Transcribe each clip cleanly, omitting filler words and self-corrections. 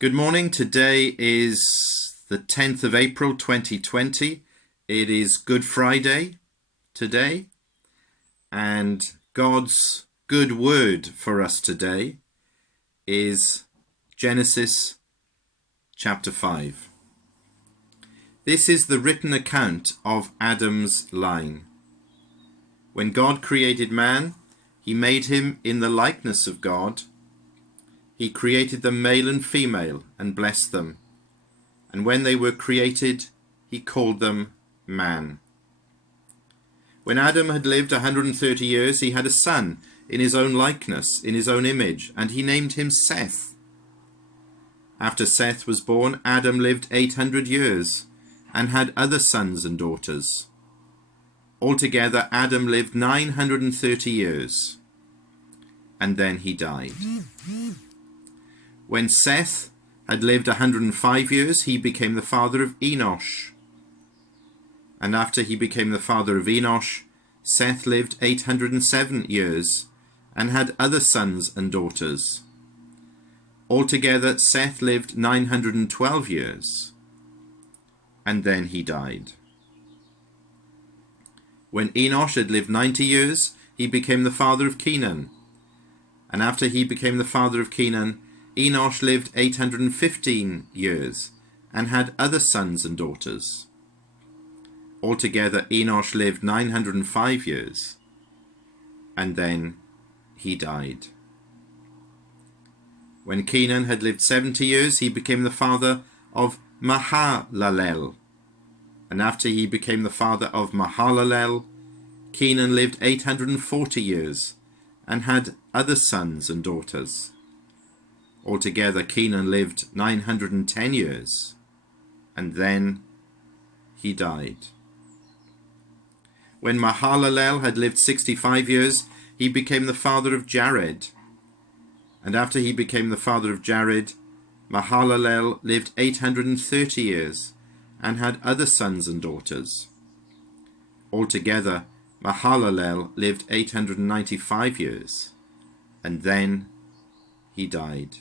Good morning. Today is the 10th of April 2020. It is Good Friday today, and God's good word for us today is Genesis chapter 5. This is the written account of Adam's line. When God created man, he made him in the likeness of God. He created them male and female and blessed them. And when they were created, he called them man. When Adam had lived 130 years, he had a son in his own likeness, in his own image, and he named him Seth. After Seth was born, Adam lived 800 years and had other sons and daughters. Altogether, Adam lived 930 years, and then he died. When Seth had lived 105 years, he became the father of Enosh. And after he became the father of Enosh, Seth lived 807 years and had other sons and daughters. Altogether, Seth lived 912 years, and then he died. When Enosh had lived 90 years, he became the father of Kenan. And after he became the father of Kenan, Enosh lived 815 years and had other sons and daughters. Altogether, Enosh lived 905 years, and then he died. When Kenan had lived 70 years, he became the father of Mahalalel. And after he became the father of Mahalalel, Kenan lived 840 years and had other sons and daughters. Altogether, Kenan lived 910 years, and then he died. When Mahalalel had lived 65 years, he became the father of Jared. And after he became the father of Jared, Mahalalel lived 830 years and had other sons and daughters. Altogether, Mahalalel lived 895 years, and then he died.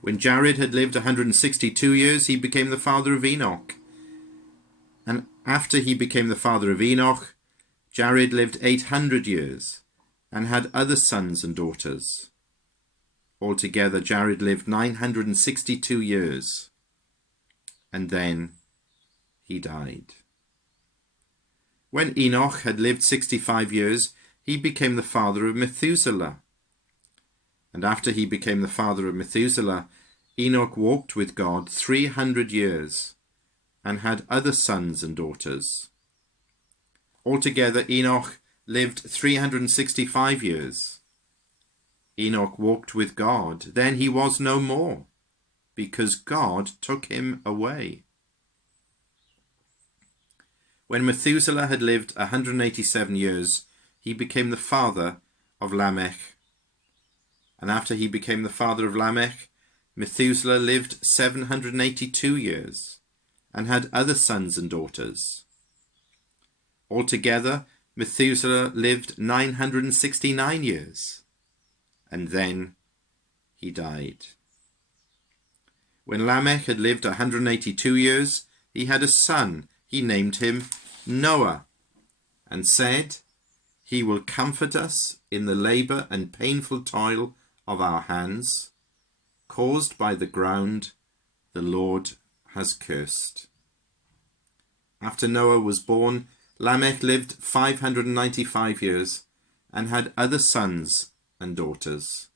When Jared had lived 162 years, he became the father of Enoch. And after he became the father of Enoch, Jared lived 800 years and had other sons and daughters. Altogether, Jared lived 962 years, and then he died. When Enoch had lived 65 years, he became the father of Methuselah. And after he became the father of Methuselah, Enoch walked with God 300 years and had other sons and daughters. Altogether, Enoch lived 365 years. Enoch walked with God. Then he was no more, because God took him away. When Methuselah had lived 187 years, he became the father of Lamech. And after he became the father of Lamech, Methuselah lived 782 years and had other sons and daughters. Altogether, Methuselah lived 969 years, and then he died. When Lamech had lived 182 years, he had a son. He named him Noah, and said, "He will comfort us in the labour and painful toil of our hands, caused by the ground the Lord has cursed." After Noah was born, Lamech lived 595 years and had other sons and daughters.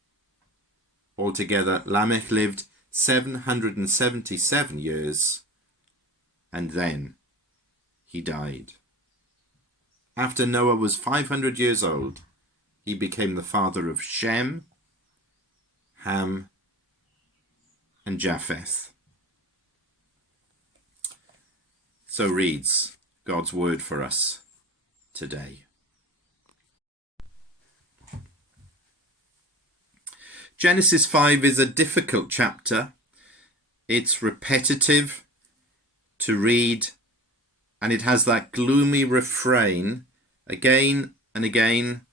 Altogether, Lamech lived 777 years, and then he died. After Noah was 500 years old, he became the father of Shem, Ham, and Japheth. So reads God's word for us today. Genesis 5 is a difficult chapter. It's repetitive to read, and it has that gloomy refrain again and again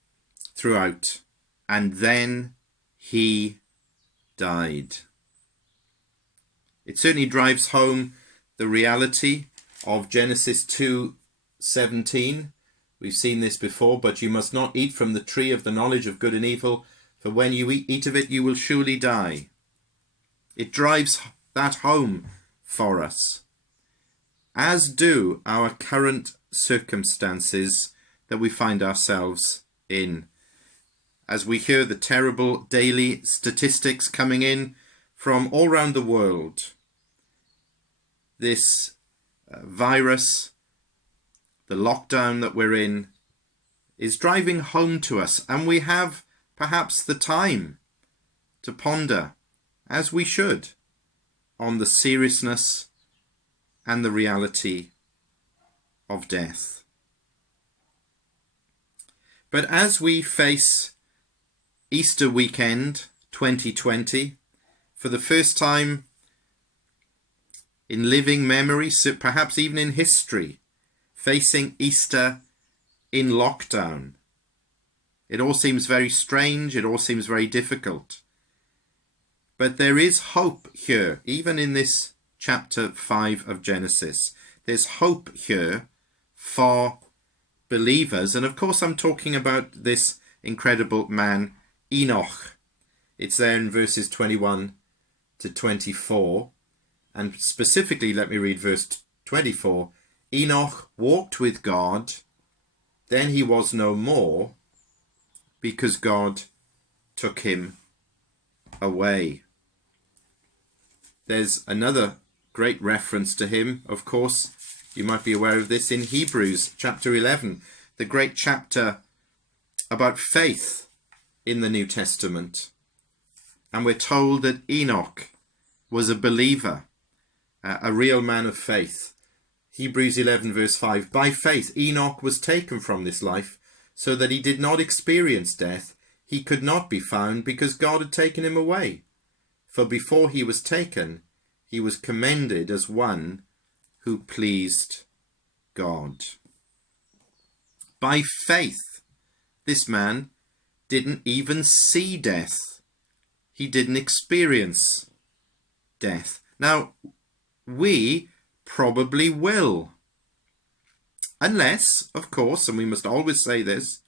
throughout. And then he died. It certainly drives home the reality of Genesis 2:17. We've seen this before, but you must not eat from the tree of the knowledge of good and evil, for when you eat of it, you will surely die. It drives that home for us, as do our current circumstances that we find ourselves in. As we hear the terrible daily statistics coming in from all around the world, this virus, the lockdown that we're in, is driving home to us, and we have perhaps the time to ponder, as we should, on the seriousness and the reality of death. But as we face Easter weekend 2020, for the first time in living memory, perhaps even in history, facing Easter in lockdown, it all seems very strange, it all seems very difficult. But there is hope here, even in this chapter 5 of Genesis. There's hope here for believers. And of course, I'm talking about this incredible man, Enoch. It's there in verses 21 to 24. And specifically, let me read verse 24. Enoch walked with God, then he was no more, because God took him away. There's another great reference to him, of course. You might be aware of this in Hebrews chapter 11, the great chapter about faith in the New Testament. And we're told that Enoch was a believer, a real man of faith. Hebrews 11 verse 5, by faith Enoch was taken from this life, so that he did not experience death. He could not be found because God had taken him away. For before he was taken, he was commended as one who pleased God. By faith, this man didn't even see death. He didn't experience death. Now, we probably will. Unless, of course, and we must always say this,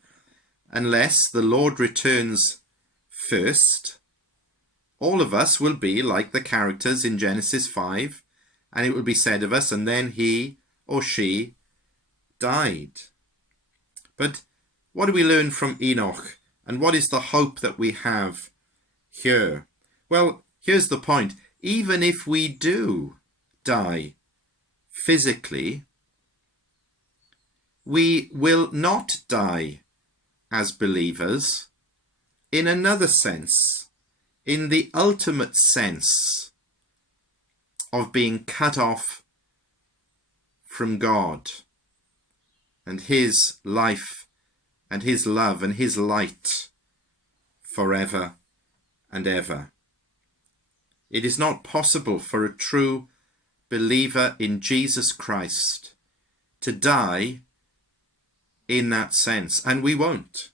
unless the Lord returns first, all of us will be like the characters in Genesis 5, and it will be said of us, and then he or she died. But what do we learn from Enoch, and what is the hope that we have here? Well, here's the point. Even if we do die physically, we will not die as believers in another sense, in the ultimate sense of being cut off from God and his life and his love and his light forever and ever. It is not possible for a true believer in Jesus Christ to die in that sense, and we won't.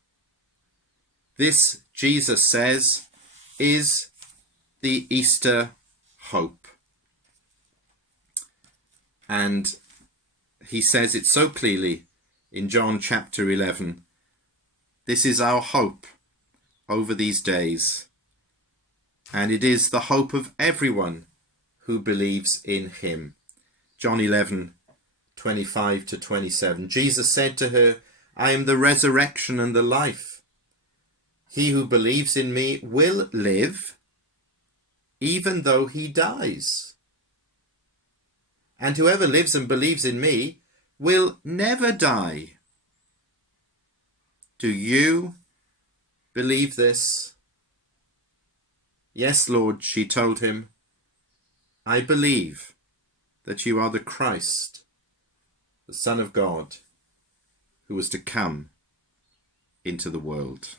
This, Jesus says, is the Easter hope. And he says it so clearly in John chapter 11. This is our hope over these days. And it is the hope of everyone who believes in him. John 11, 25 to 27. Jesus said to her, I am the resurrection and the life. He who believes in me will live, even though he dies. And whoever lives and believes in me will never die. Do you believe this? Yes, Lord, she told him. I believe that you are the Christ, the Son of God, who was to come into the world.